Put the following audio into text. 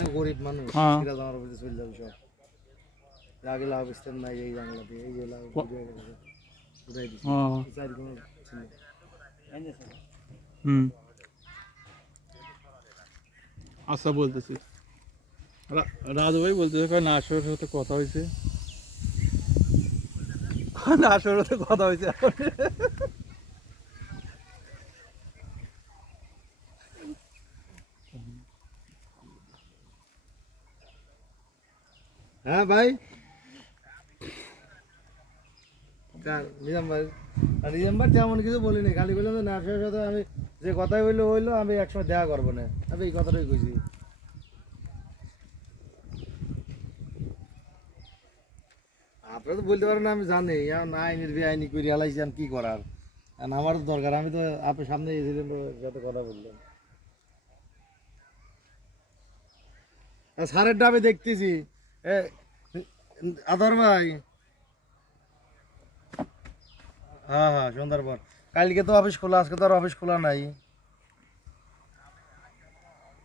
অনেক গরিব মানুষ হ্যাঁ। সিরাজ আমার উপরে চলে যাবে সব আগে লাভ স্থান নাই এই বাংলা দিয়ে এই যে লাভ উঠাই দিচ্ছি হ্যাঁ। চার কোনো ছিল হুম। আচ্ছা বলতেছি রাজু ভাই বলতেছে নাসরের সাথে কথা হয়েছে নাসরের সাথে কথা হয়েছে হ্যাঁ ভাই নিজাম ভাই নিজাম ভাই তেমন কিছু বলিনি খালি বললাম যে নাফিয়ার সাথে আমি যে কথাই হইলো আমি একসময় দেখা করবো না আমি এই কথাটাই কইছি আপনারা তো বলতে পারেন না আমি জানি আইনের বেআইনি করে আলাইছি আমি কি করার আমার তো দরকার আমি তো আপনার সামনে এসেছিলেন তো সাথে কথা বললাম সারের ডাবে দেখতেছি আদর ভাই হ্যাঁ হ্যাঁ সন্ধ্যার পর কালকে তো অফিস খোলা আজকে তো আর অফিস খোলা নাই